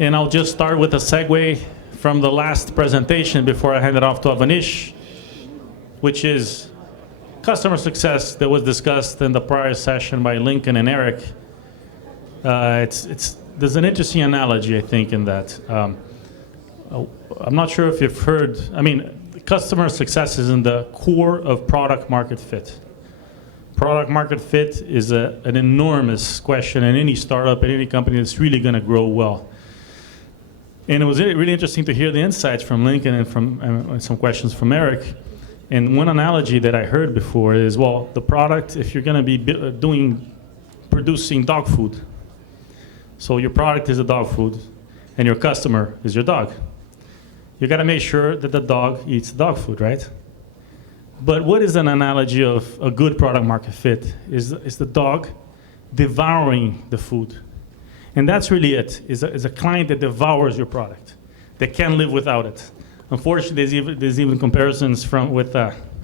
And I'll just start with a segue from the last presentation before I hand it off to Avanish, which is customer success that was discussed in the prior session by Lincoln and Eric. There's an interesting analogy, I think, in that. I'm not sure if you've heard, customer success is in the core of product market fit. Product market fit is an enormous question in any startup, in any company that's really going to grow well. And it was really interesting to hear the insights from Lincoln and from some questions from Eric. And one analogy that I heard before is, well, the product, if you're going to be producing dog food, so your product is a dog food, and your customer is your dog. You got to make sure that the dog eats dog food, right? But what is an analogy of a good product market fit? Is the dog devouring the food. And that's really it, is a client that devours your product. They can't live without it. Unfortunately, there's even comparisons with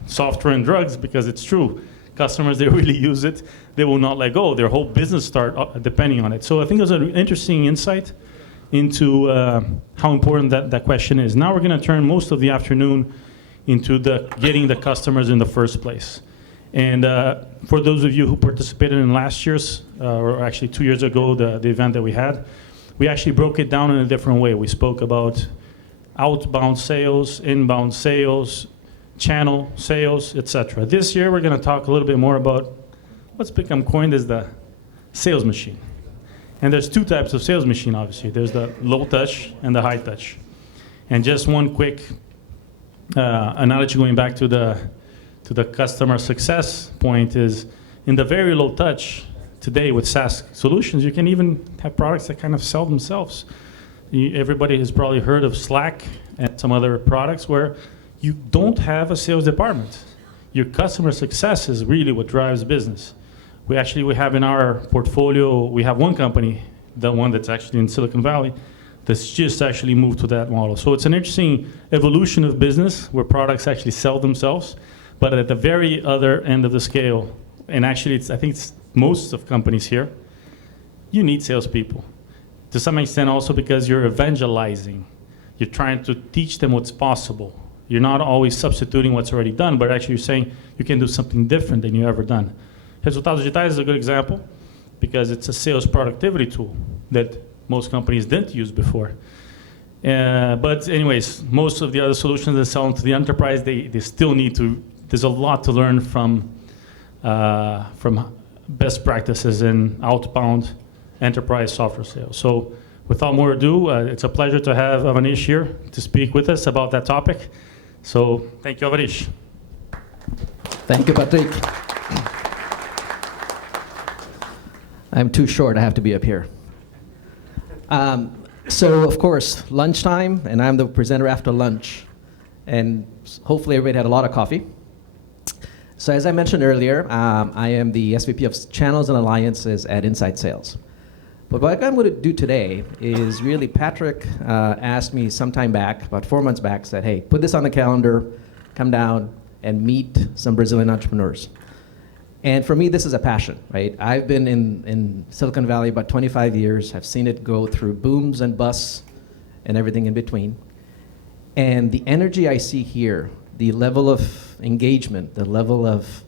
software and drugs, because it's true. Customers, they really use it. They will not let go. Their whole business start depending on it. So I think there's an interesting insight into how important that question is. Now we're going to turn most of the afternoon into getting the customers in the first place. And for those of you who participated in last year's, or actually 2 years ago, the event that we had, we actually broke it down in a different way. We spoke about outbound sales, inbound sales, channel sales, etc. This year, we're going to talk a little bit more about what's become coined as the sales machine. And there's two types of sales machine, obviously. There's the low touch and the high touch. And just one quick analogy going back to the customer success point is, in the very low touch, today with SaaS solutions, you can even have products that kind of sell themselves. Everybody has probably heard of Slack and some other products where you don't have a sales department. Your customer success is really what drives business. We have in our portfolio, we have one company, the one that's actually in Silicon Valley, that's just actually moved to that model. So it's an interesting evolution of business where products actually sell themselves, but at the very other end of the scale, and actually I think it's most of companies here, you need salespeople. To some extent also because you're evangelizing. You're trying to teach them what's possible. You're not always substituting what's already done, but actually you're saying you can do something different than you've ever done. Resultados Digitais is a good example because it's a sales productivity tool that most companies didn't use before. But anyways, most of the other solutions that sell into the enterprise, they still need to, there's a lot to learn from best practices in outbound enterprise software sales. So without more ado, it's a pleasure to have Avanish here to speak with us about that topic. So thank you, Avanish. Thank you, Patrick. I'm too short, I have to be up here. So of course, lunchtime, and I'm the presenter after lunch. And hopefully everybody had a lot of coffee. So as I mentioned earlier, I am the SVP of Channels and Alliances at Inside Sales. But what I'm going to do today is really, Patrick asked me some time back, about 4 months back, said, hey, put this on the calendar, come down and meet some Brazilian entrepreneurs. And for me, this is a passion, right? I've been in Silicon Valley about 25 years. I've seen it go through booms and busts and everything in between. And the energy I see here, the level of engagement, the level of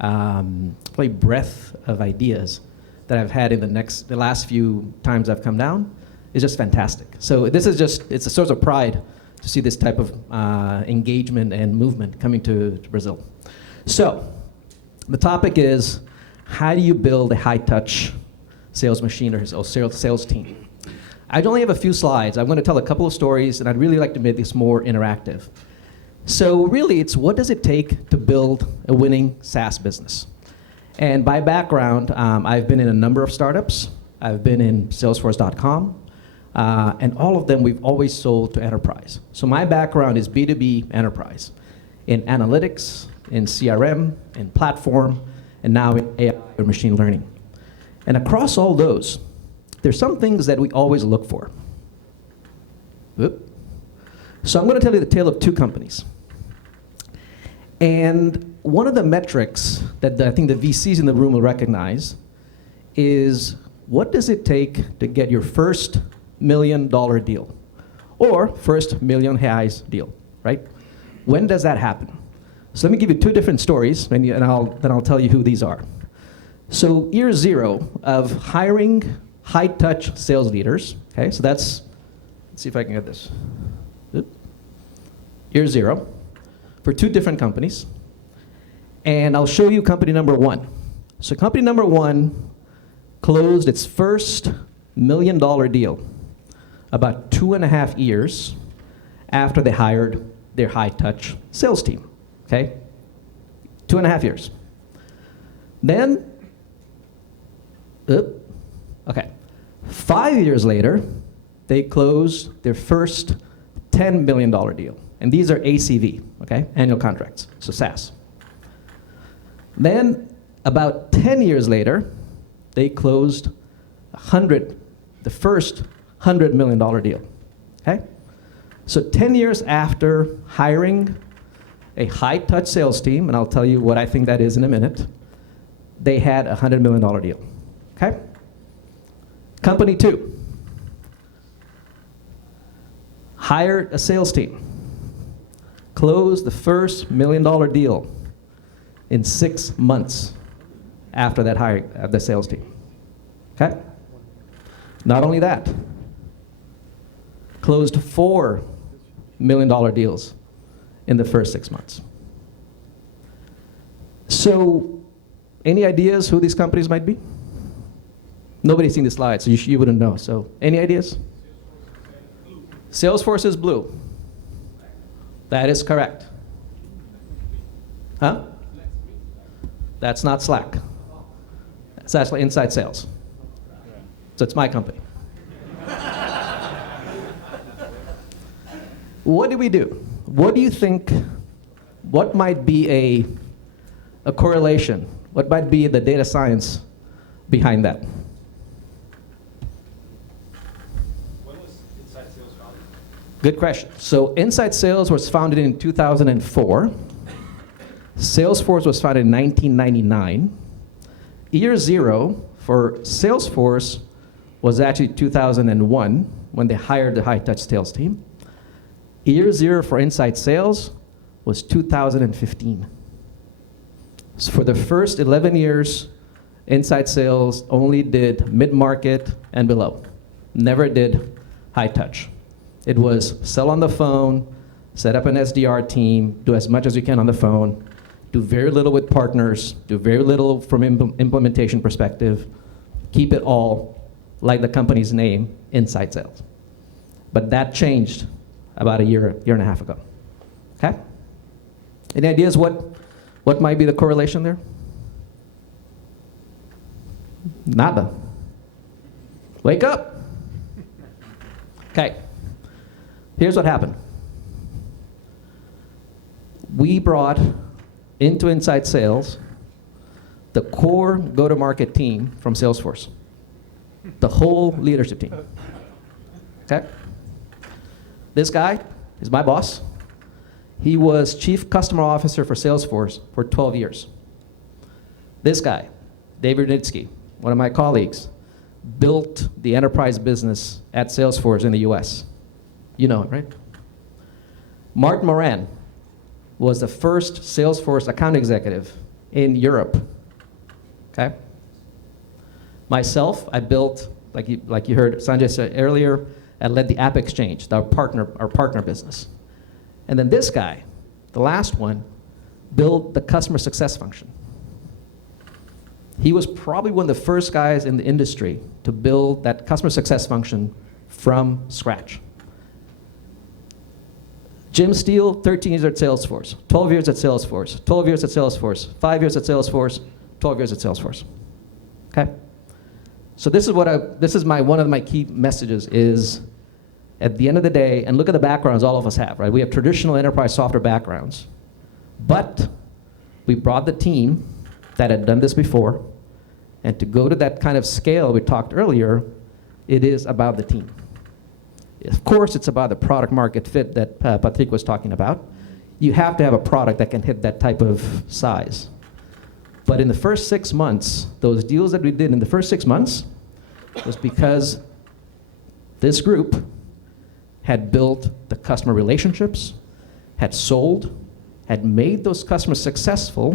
probably breadth of ideas that I've had in the last few times I've come down is just fantastic. So this is just, it's a source of pride to see this type of engagement and movement coming to Brazil. So the topic is, how do you build a high-touch sales machine or sales team? I only have a few slides. I'm going to tell a couple of stories, and I'd really like to make this more interactive. So really, it's what does it take to build a winning SaaS business? And by background, I've been in a number of startups. I've been in Salesforce.com, and all of them we've always sold to enterprise. So my background is B2B enterprise in analytics, in CRM, in platform, and now in AI or machine learning. And across all those, there's some things that we always look for. Oop. So I'm going to tell you the tale of two companies. And one of the metrics that I think the VCs in the room will recognize is, what does it take to get your first $1 million deal or first million reais deal, right? When does that happen? So let me give you two different stories, and then I'll tell you who these are. So year zero of hiring high-touch sales leaders, okay, so let's see if I can get this. Oop. Year zero for two different companies. And I'll show you company number one. So company number one closed its first $1 million deal about 2.5 years after they hired their high-touch sales team, okay? 2.5 years. Then, okay, 5 years later, they closed their first $10 million deal. And these are ACV, okay, annual contracts, so SaaS. Then, about 10 years later, they closed the first $100 million deal, okay? So 10 years after hiring a high-touch sales team, and I'll tell you what I think that is in a minute, they had a $100 million deal, okay? Company two hired a sales team, closed the first $1 million deal in 6 months after that hiring of the sales team, okay? Not only that, closed $4 million deals in the first 6 months. So, any ideas who these companies might be? Nobody's seen the slide, so you wouldn't know. So, any ideas? Salesforce is blue. That is correct. Huh? That's not Slack. That's actually inside sales. So it's my company. What do we do? What do you think, what might be a correlation? What might be the data science behind that? When was Inside Sales founded? Good question. So Inside Sales was founded in 2004. Salesforce was founded in 1999. Year zero for Salesforce was actually 2001 when they hired the high-touch sales team. Year zero for Inside Sales was 2015. So for the first 11 years, Inside Sales only did mid-market and below. Never did high-touch. It was sell on the phone, set up an SDR team, do as much as you can on the phone, do very little with partners, do very little from implementation perspective, keep it all like the company's name, Inside Sales. But that changed about a year and a half ago. Okay? Any ideas what might be the correlation there? Nada. Wake up. Okay. Here's what happened. We brought into Inside Sales the core go-to-market team from Salesforce. The whole leadership team. Okay? This guy is my boss. He was Chief Customer Officer for Salesforce for 12 years. This guy, David Nitsky, one of my colleagues, built the enterprise business at Salesforce in the US. You know it, right? Mark Moran was the first Salesforce account executive in Europe. Okay? Myself, I built, like you heard Sanjay say earlier, I led the App Exchange, our partner business. And then this guy, the last one, built the customer success function. He was probably one of the first guys in the industry to build that customer success function from scratch. Jim Steele, 13 years at Salesforce, 12 years at Salesforce, 12 years at Salesforce, 5 years at Salesforce, 12 years at Salesforce. Okay? So this is one of my key messages is, at the end of the day, and look at the backgrounds all of us have, right? We have traditional enterprise software backgrounds, but we brought the team that had done this before, and to go to that kind of scale we talked earlier, it is about the team. Of course, it's about the product market fit that Patrick was talking about. You have to have a product that can hit that type of size. But in the first 6 months, those deals that we did in the first 6 months was because This group had built the customer relationships, had sold, had made those customers successful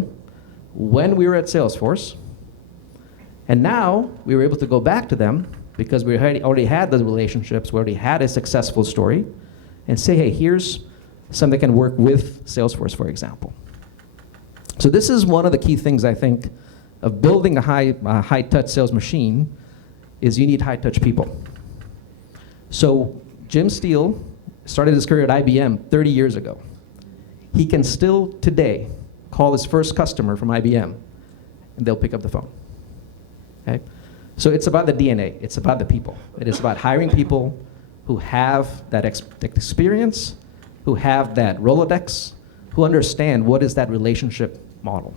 when we were at Salesforce. And now we were able to go back to them because we already had the relationships, we already had a successful story, and say, hey, here's something that can work with Salesforce, for example. So this is one of the key things, I think, of building a high-touch sales machine is you need high-touch people. So Jim Steele started his career at IBM 30 years ago. He can still today call his first customer from IBM, and they'll pick up the phone. Okay? So it's about the DNA. It's about the people. It is about hiring people who have that experience, who have that Rolodex, who understand what is that relationship model.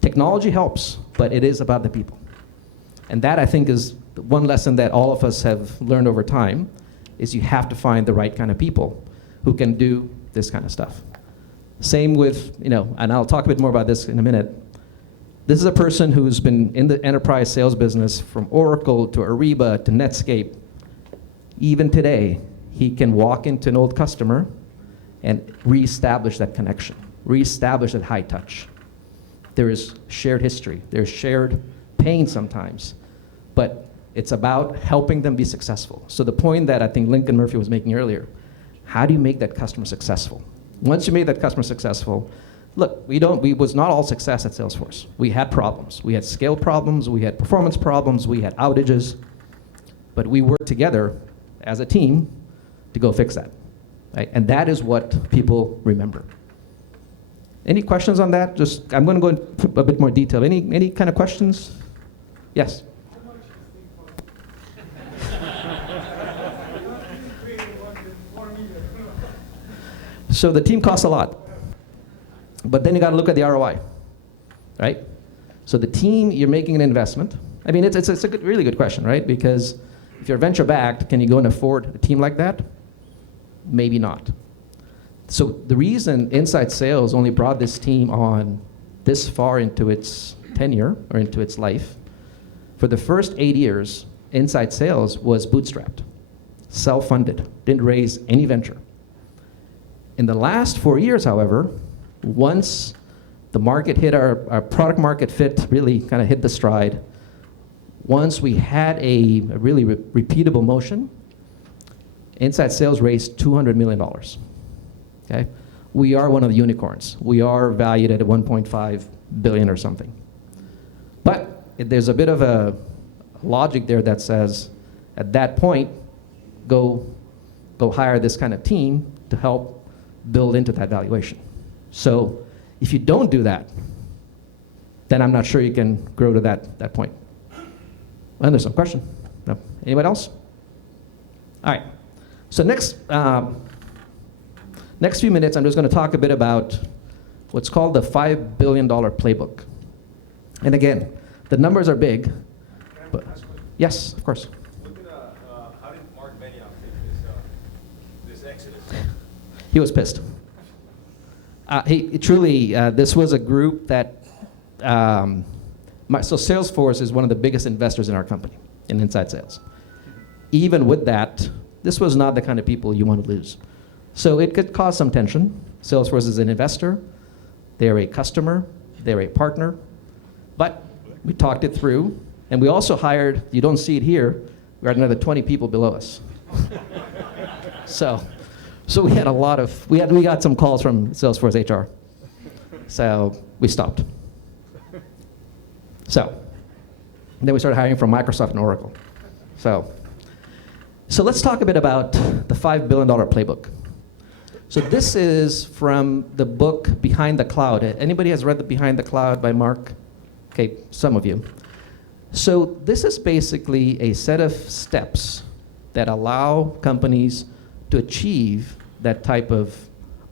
Technology helps, but it is about the people. And that, I think, is one lesson that all of us have learned over time, is you have to find the right kind of people who can do this kind of stuff. Same with, and I'll talk a bit more about this in a minute. This is a person who's been in the enterprise sales business from Oracle to Ariba to Netscape. Even today, he can walk into an old customer and reestablish that connection, reestablish that high touch. There is shared history. There's shared pain sometimes, but it's about helping them be successful. So the point that I think Lincoln Murphy was making earlier, how do you make that customer successful? Once you made that customer successful, look, we was not all success at Salesforce. We had problems. We had scale problems, we had performance problems, we had outages, but we worked together as a team to go fix that. Right? And that is what people remember. Any questions on that? I'm going to go into a bit more detail. Any kind of questions? Yes? So the team costs a lot. But then you got to look at the ROI, right? So the team, you're making an investment. I mean, it's a really good question, right? Because if you're venture backed, can you go and afford a team like that? Maybe not. So the reason inside sales only brought this team on this far into its tenure or into its life, for the first 8 years, inside sales was bootstrapped, self-funded, didn't raise any venture. In the last 4 years, however, once the market hit our product market fit really kind of hit the stride, once we had a really repeatable motion, inside sales raised $200 million. Okay? We are one of the unicorns. We are valued at 1.5 billion or something. But there's a bit of a logic there that says, at that point, go hire this kind of team to help build into that valuation. So if you don't do that, then I'm not sure you can grow to that point. And there's some question. No. Anybody else? All right. So next few minutes, I'm just going to talk a bit about what's called the $5 billion playbook. And again, the numbers are big. But yes, of course. How did Mark Benioff take this exodus? He was pissed. He truly, this was a group that, so Salesforce is one of the biggest investors in our company, in inside sales. Even with that, this was not the kind of people you want to lose. So it could cause some tension. Salesforce is an investor, they're a customer, they're a partner, but we talked it through, and we also hired, you don't see it here, we had another 20 people below us. So we had we got some calls from Salesforce HR. So we stopped. So then we started hiring from Microsoft and Oracle. So let's talk a bit about the $5 billion playbook. So this is from the book Behind the Cloud. Anybody has read the Behind the Cloud by Mark? Okay, some of you. So this is basically a set of steps that allow companies to achieve that type of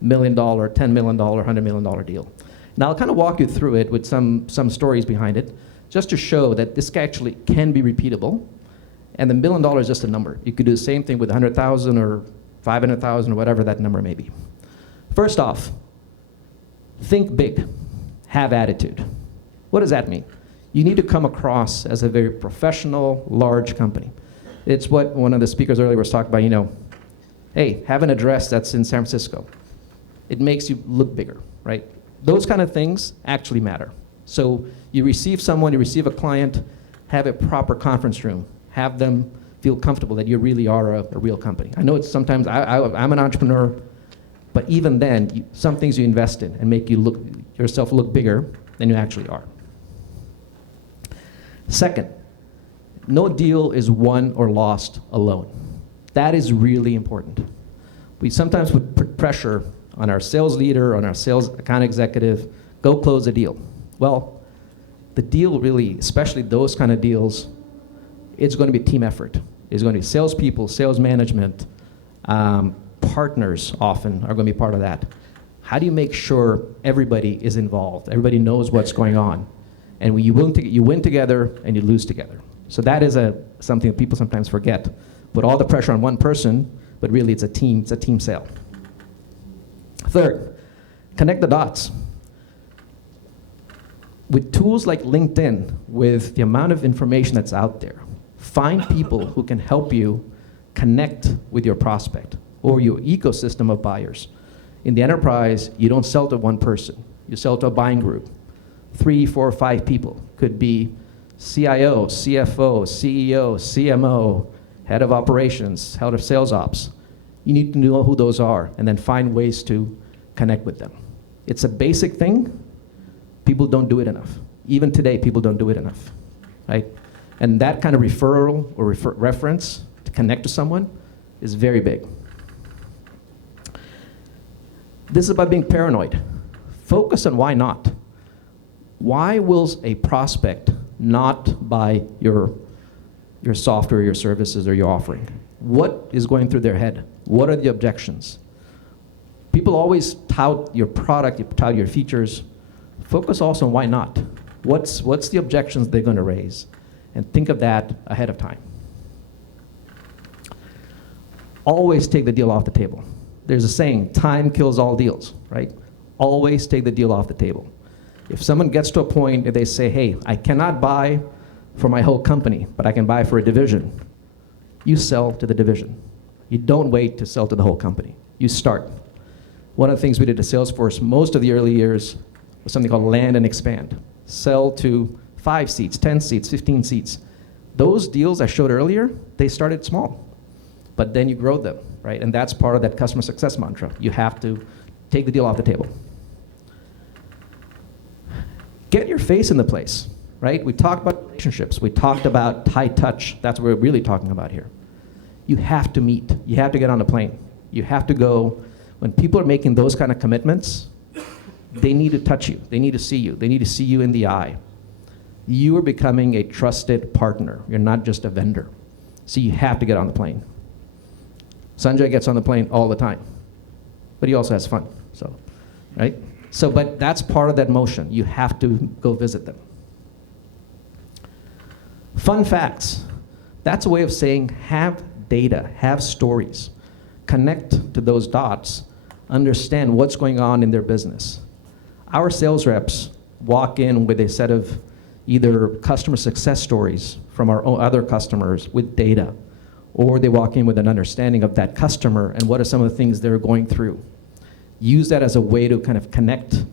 $1 million, $10 million, $100 million deal. Now I'll kind of walk you through it with some stories behind it, just to show that this actually can be repeatable, and the $1 million is just a number. You could do the same thing with 100,000 or 500,000 or whatever that number may be. First off, think big, have attitude. What does that mean? You need to come across as a very professional, large company. It's what one of the speakers earlier was talking about, hey, have an address that's in San Francisco. It makes you look bigger, right? Those kind of things actually matter. So you receive a client, have a proper conference room, have them feel comfortable that you really are a real company. I know it's sometimes, I'm an entrepreneur, but even then, some things you invest in and make yourself look bigger than you actually are. Second, no deal is won or lost alone. That is really important. We sometimes put pressure on our sales leader, on our sales account executive, go close a deal. Well, the deal really, especially those kind of deals, it's going to be a team effort. It's going to be salespeople, sales management, partners often are going to be part of that. How do you make sure everybody is involved? Everybody knows what's going on. And when you win together and you lose together. So that is something that people sometimes forget. Put all the pressure on one person, but really it's a team sale. Third, connect the dots. With tools like LinkedIn, with the amount of information that's out there, find people who can help you connect with your prospect or your ecosystem of buyers. In the enterprise, you don't sell to one person. You sell to a buying group. 3, 4, 5 people. Could be CIO, CFO, CEO, CMO, head of operations, head of sales ops. You need to know who those are and then find ways to connect with them. It's a basic thing. People don't do it enough. Even today, people don't do it enough, right? And that kind of referral or reference to connect to someone is very big. This is about being paranoid. Focus on why not. Why will a prospect not buy your software, your services, or your offering? What is going through their head? What are the objections? People always tout your product, tout your features. Focus also on why not. What's the objections they're going to raise? And think of that ahead of time. Always take the deal off the table. There's a saying, time kills all deals, right? Always take the deal off the table. If someone gets to a point where they say, hey, I cannot buy for my whole company, but I can buy for a division, you sell to the division. You don't wait to sell to the whole company. You start. One of the things we did at Salesforce most of the early years was something called land and expand. Sell to 5 seats, 10 seats, 15 seats. Those deals I showed earlier, they started small, but then you grow them, right? And that's part of that customer success mantra. You have to take the deal off the table. Get your face in the place, right? We talked about relationships. We talked about high touch. That's what we're really talking about here. You have to meet. You have to get on a plane. You have to go. When people are making those kind of commitments, they need to touch you. They need to see you. They need to see you in the eye. You are becoming a trusted partner. You're not just a vendor. So you have to get on the plane. Sanjay gets on the plane all the time, but he also has fun, so, right? So, but that's part of that motion. You have to go visit them. Fun facts. That's a way of saying have data, have stories. Connect to those dots. Understand what's going on in their business. Our sales reps walk in with a set of either customer success stories from our own other customers with data, or they walk in with an understanding of that customer and what are some of the things they're going through. Use that as a way to kind of connect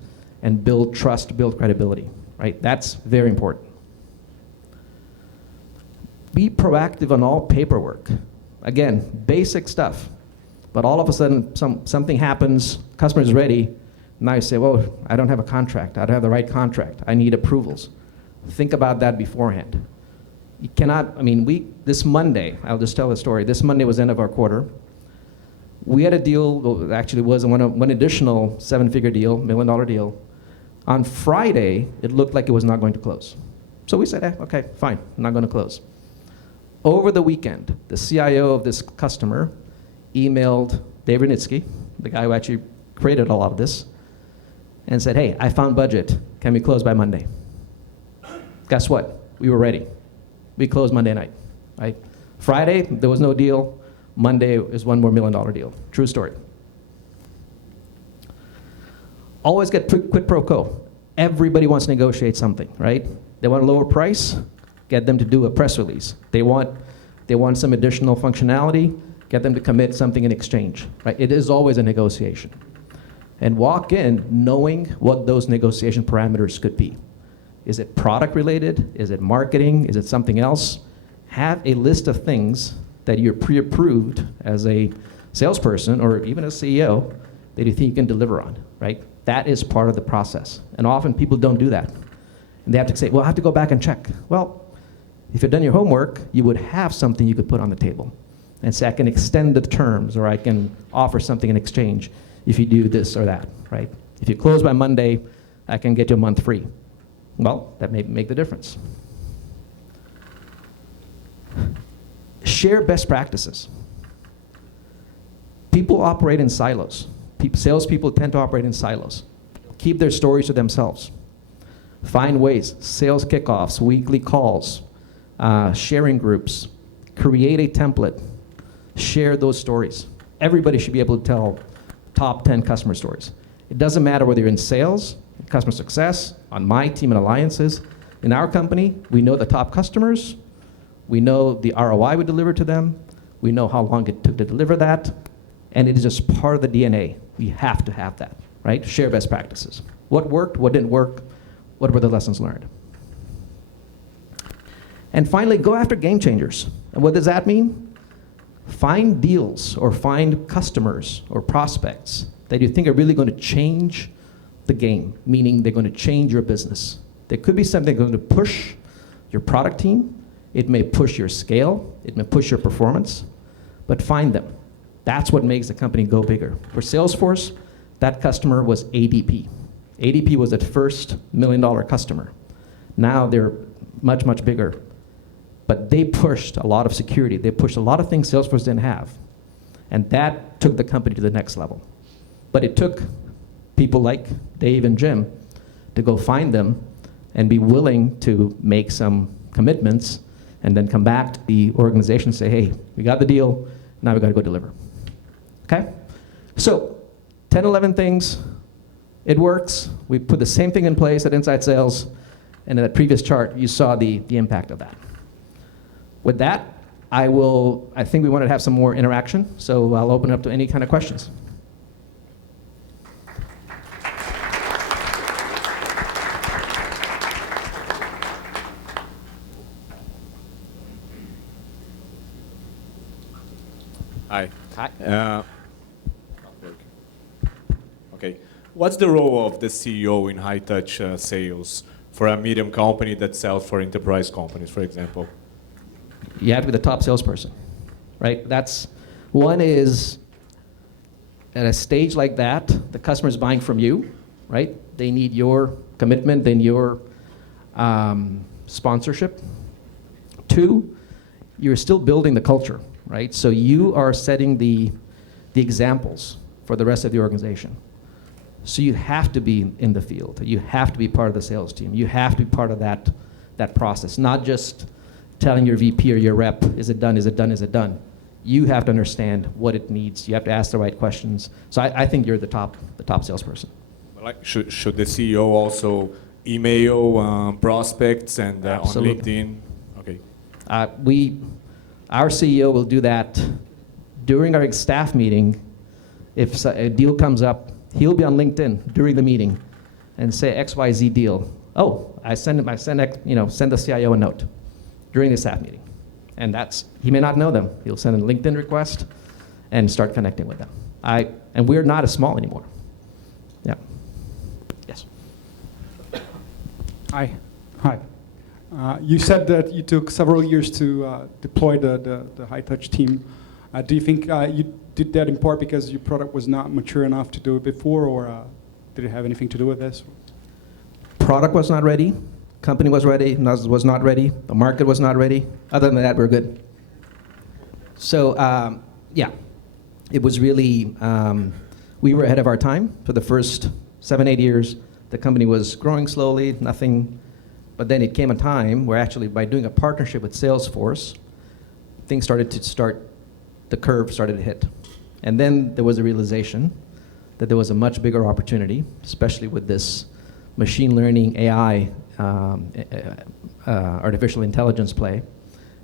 and build trust, build credibility, right? That's very important. Be proactive on all paperwork. Again, basic stuff, but all of a sudden something happens, customer's ready, now you say, well, I don't have a contract, I don't have the right contract, I need approvals. Think about that beforehand. You cannot, this Monday, I'll just tell the story, this Monday was the end of our quarter. We had a deal, well, actually was one additional 7-figure deal, $1 million deal. On Friday, it looked like it was not going to close. So we said, okay, fine, I'm not going to close. Over the weekend, the CIO of this customer emailed Dave Rudnitsky, the guy who actually created a lot of this, and said, hey, I found budget. Can we close by Monday? Guess what? We were ready. We closed Monday night, right? Friday, there was no deal. Monday is one more $1 million deal. True story. Always get quid pro quo. Everybody wants to negotiate something, right? They want a lower price, get them to do a press release. They want They want some additional functionality, get them to commit something in exchange, right? It is always a negotiation. And walk in knowing what those negotiation parameters could be. Is it product related? Is it marketing? Is it something else? Have a list of things that you're pre-approved as a salesperson or even a CEO that you think you can deliver on, right? That is part of the process. And often people don't do that. And they have to say, well, I have to go back and check. Well, if you'd done your homework, you would have something you could put on the table and say, I can extend the terms, or I can offer something in exchange if you do this or that, right? If you close by Monday, I can get you a month free. Well, that may make the difference. Share best practices. People operate in silos. Salespeople tend to operate in silos. Keep their stories to themselves. Find ways, sales kickoffs, weekly calls, sharing groups. Create a template. Share those stories. Everybody should be able to tell top 10 customer stories. It doesn't matter whether you're in sales, customer success, on my team in alliances. In our company, we know the top customers. We know the ROI we deliver to them. We know how long it took to deliver that. And it is just part of the DNA. We have to have that, right? Share best practices. What worked, what didn't work, what were the lessons learned? And finally, go after game changers. And what does that mean? Find deals or find customers or prospects that you think are really going to change the game, meaning they're going to change your business. There could be something going to push your product team. It may push your scale. It may push your performance. But find them. That's what makes the company go bigger. For Salesforce, that customer was ADP. ADP was at first $1 million customer. Now they're much, much bigger. But they pushed a lot of security. They pushed a lot of things Salesforce didn't have. And that took the company to the next level. But it took people like Dave and Jim to go find them and be willing to make some commitments and then come back to the organization and say, hey, we got the deal, now we got to go deliver. Okay? So 10, 11 things. It works. We put the same thing in place at Inside Sales. And in that previous chart, you saw the impact of that. With that, I think we wanted to have some more interaction, so I'll open it up to any kind of questions. Hi. Hi. Okay. What's the role of the CEO in high-touch sales for a medium company that sells for enterprise companies, for example? You have to be the top salesperson, right? One is, at a stage like that, the customer's buying from you, right? They need your commitment, they need your sponsorship. Two, you're still building the culture, right? So you are setting the examples for the rest of the organization. So you have to be in the field. You have to be part of the sales team. You have to be part of that process, not just telling your VP or your rep, is it done, is it done, is it done? You have to understand what it needs. You have to ask the right questions. So I think you're the top salesperson. Like, should the CEO also email prospects and on LinkedIn? Okay. Our CEO will do that during our staff meeting. If a deal comes up, he'll be on LinkedIn during the meeting and say XYZ deal. Oh, send the CIO a note during the staff meeting. And he may not know them. He'll send a LinkedIn request and start connecting with them. And we're not as small anymore. Yeah. Yes. Hi. You said that you took several years to deploy the high-touch team. Do you think you did that in part because your product was not mature enough to do it before, or did it have anything to do with this? Product was not ready. Company was ready, was not ready. The market was not ready. Other than that, we're good. So, yeah, it was really, we were ahead of our time. For the first 7, 8 years, the company was growing slowly, nothing. But then it came a time where actually by doing a partnership with Salesforce, things the curve started to hit. And then there was a realization that there was a much bigger opportunity, especially with this machine learning, AI, artificial intelligence play,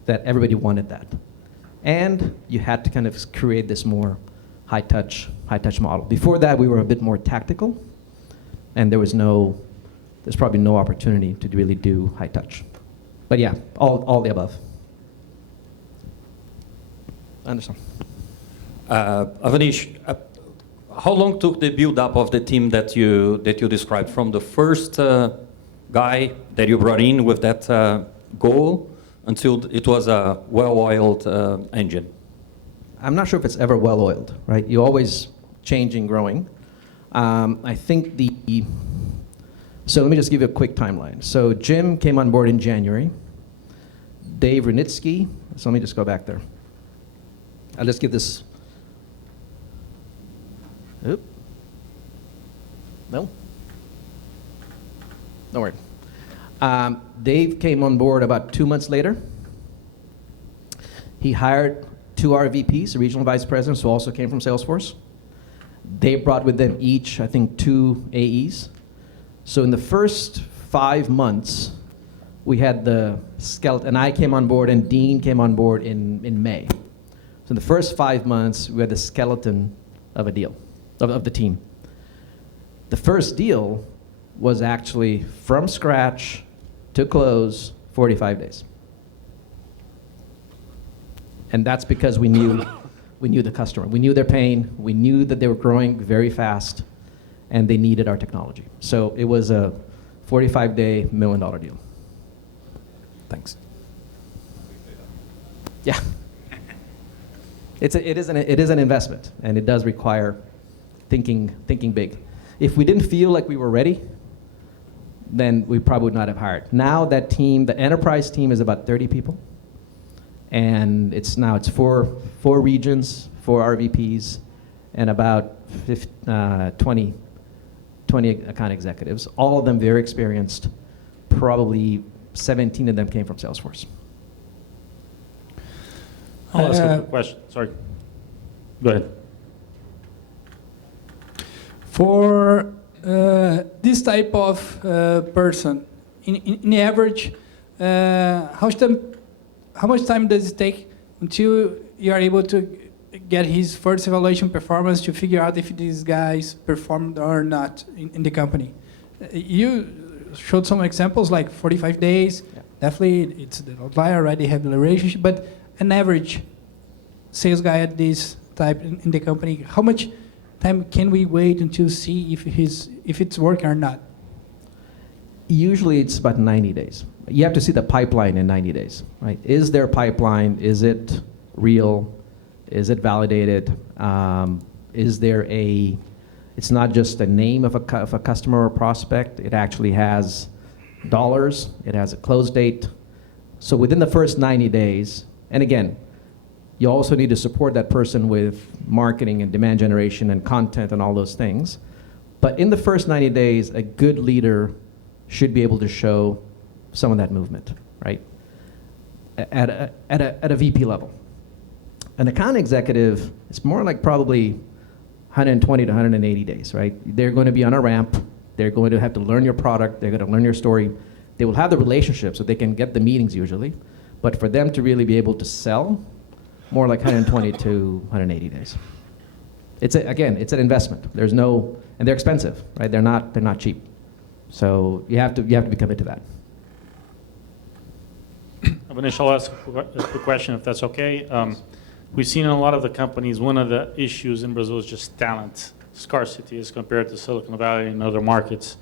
that everybody wanted that. And you had to kind of create this more high touch model. Before that, we were a bit more tactical, and there's probably no opportunity to really do high touch. But yeah, all the above. Anderson. Avanish, how long took the build-up of the team that you described, from the first guy that you brought in with that goal until it was a well-oiled engine? I'm not sure if it's ever well-oiled, right? You're always changing, growing. I think so let me just give you a quick timeline. So Jim came on board in January. Dave Renitsky, so let me just go back there. I'll just give this. Oop. No? Don't worry. Dave came on board about 2 months later. He hired 2 RVPs, regional vice presidents, who also came from Salesforce. They brought with them each, I think, 2 AEs. So in the first 5 months, we had the skeleton, and I came on board, and Dean came on board in May. So in the first 5 months, we had the skeleton of a deal, of the team. The first deal was actually from scratch to close 45 days. And that's because we knew the customer. We knew their pain. We knew that they were growing very fast, and they needed our technology. So it was a 45-day, $1 million deal. Thanks. Yeah. It is an investment, and it does require thinking big. If we didn't feel like we were ready, then we probably would not have hired. Now that team, the enterprise team, is about 30 people. And it's 4 regions, 4 RVPs, and about 20 account executives. All of them very experienced. Probably 17 of them came from Salesforce. I'll ask a question. Sorry. Go ahead. For this type of person, in average, how much time does it take until you are able to get his first evaluation performance to figure out if these guys performed or not in the company? You showed some examples like 45 days. Yeah. Definitely, it's the outlier, right? They have the relationship, but an average sales guy at this type in the company, how much time can we wait until see if it's working or not? Usually it's about 90 days. You have to see the pipeline in 90 days, right? Is there a pipeline? Is it real? Is it validated? Is there it's not just the name of a customer or prospect, it actually has dollars, it has a close date. So within the first 90 days, and again, you also need to support that person with marketing and demand generation and content and all those things. But in the first 90 days, a good leader should be able to show some of that movement, right? At a VP level. An account executive is more like probably 120 to 180 days, right? They're going to be on a ramp. They're going to have to learn your product. They're going to learn your story. They will have the relationship, so they can get the meetings usually. But for them to really be able to sell, more like 120 to 180 days. It's an investment. And they're expensive, right? They're not cheap. So you have to be committed to that. Avanish, I'll ask a quick question, if that's okay. We've seen in a lot of the companies, one of the issues in Brazil is just talent scarcity as compared to Silicon Valley and other markets.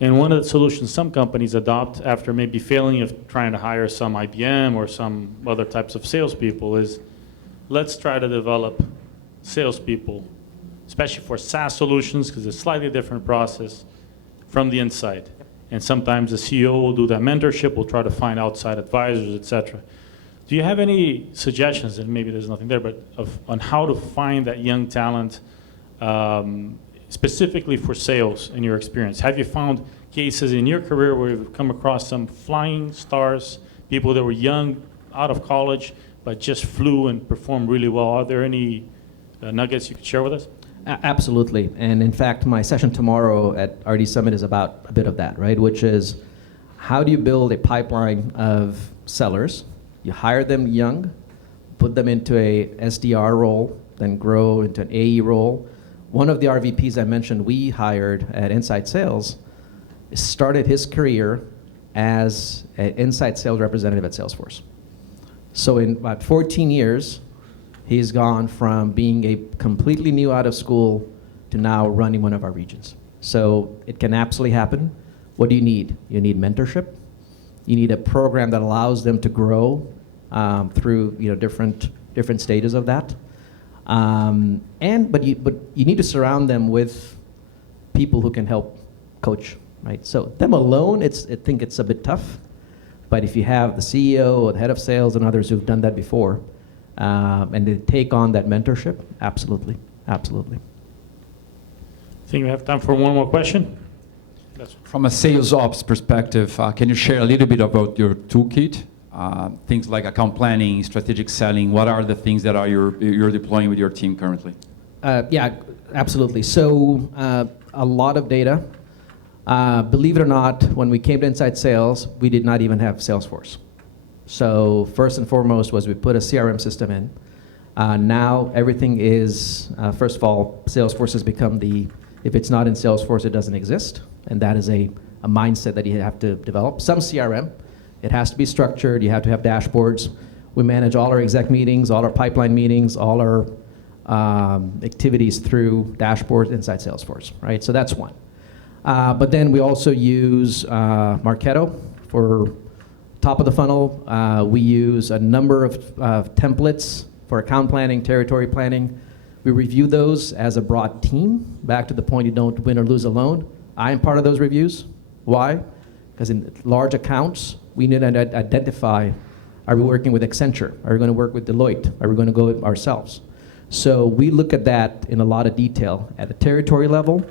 And one of the solutions some companies adopt after maybe failing of trying to hire some IBM or some other types of salespeople is, let's try to develop salespeople, especially for SaaS solutions, because it's a slightly different process, from the inside. And sometimes the CEO will do that mentorship, will try to find outside advisors, et cetera. Do you have any suggestions, and maybe there's nothing there, but on how to find that young talent, specifically for sales in your experience? Have you found cases in your career where you've come across some flying stars, people that were young, out of college, but just flew and performed really well? Are there any nuggets you could share with us? Absolutely. And in fact, my session tomorrow at RD Summit is about a bit of that, right? Which is, how do you build a pipeline of sellers? You hire them young, put them into a SDR role, then grow into an AE role. One of the RVPs I mentioned we hired at Inside Sales started his career as an inside sales representative at Salesforce. So in about 14 years, he's gone from being a completely new out of school to now running one of our regions. So it can absolutely happen. What do you need? You need mentorship. You need a program that allows them to grow through different stages of that. But you need to surround them with people who can help coach, right? So them alone, I think it's a bit tough. But if you have the CEO or the head of sales and others who've done that before, and they take on that mentorship, absolutely. I think we have time for one more question. From a sales ops perspective, can you share a little bit about your toolkit? Things like account planning, strategic selling. What are the things that you're deploying with your team currently? Yeah, absolutely. So a lot of data. Believe it or not, when we came to Inside Sales, we did not even have Salesforce. So first and foremost was we put a CRM system in. Now everything is, first of all, Salesforce has become if it's not in Salesforce, it doesn't exist. And that is a mindset that you have to develop. Some CRM, it has to be structured. You have to have dashboards. We manage all our exec meetings, all our pipeline meetings, all our activities through dashboards inside Salesforce, right? So that's one. But then we also use Marketo for top of the funnel. We use a number of templates for account planning, territory planning. We review those as a broad team. Back to the point, you don't win or lose alone. I am part of those reviews. Why? Because in large accounts, we need to identify, are we working with Accenture? Are we going to work with Deloitte? Are we going to go ourselves? So we look at that in a lot of detail at the territory level,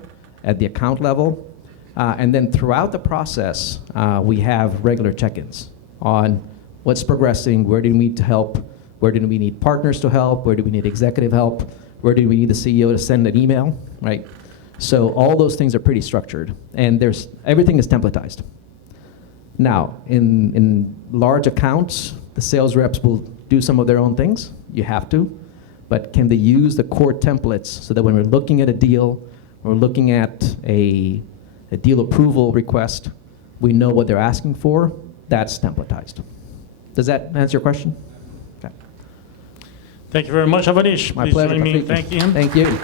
at the account level, and then throughout the process, we have regular check-ins on what's progressing, where do we need to help, where do we need partners to help, where do we need executive help, where do we need the CEO to send an email, right? So all those things are pretty structured, and everything is templatized. Now, in large accounts, the sales reps will do some of their own things. You have to, but can they use the core templates so that when we're looking at a deal, we're looking at a deal approval request, we know what they're asking for? That's templatized. Does that answer your question? Okay. Thank you very much, Avanish. My Please pleasure. join me in thanking him. Thank you.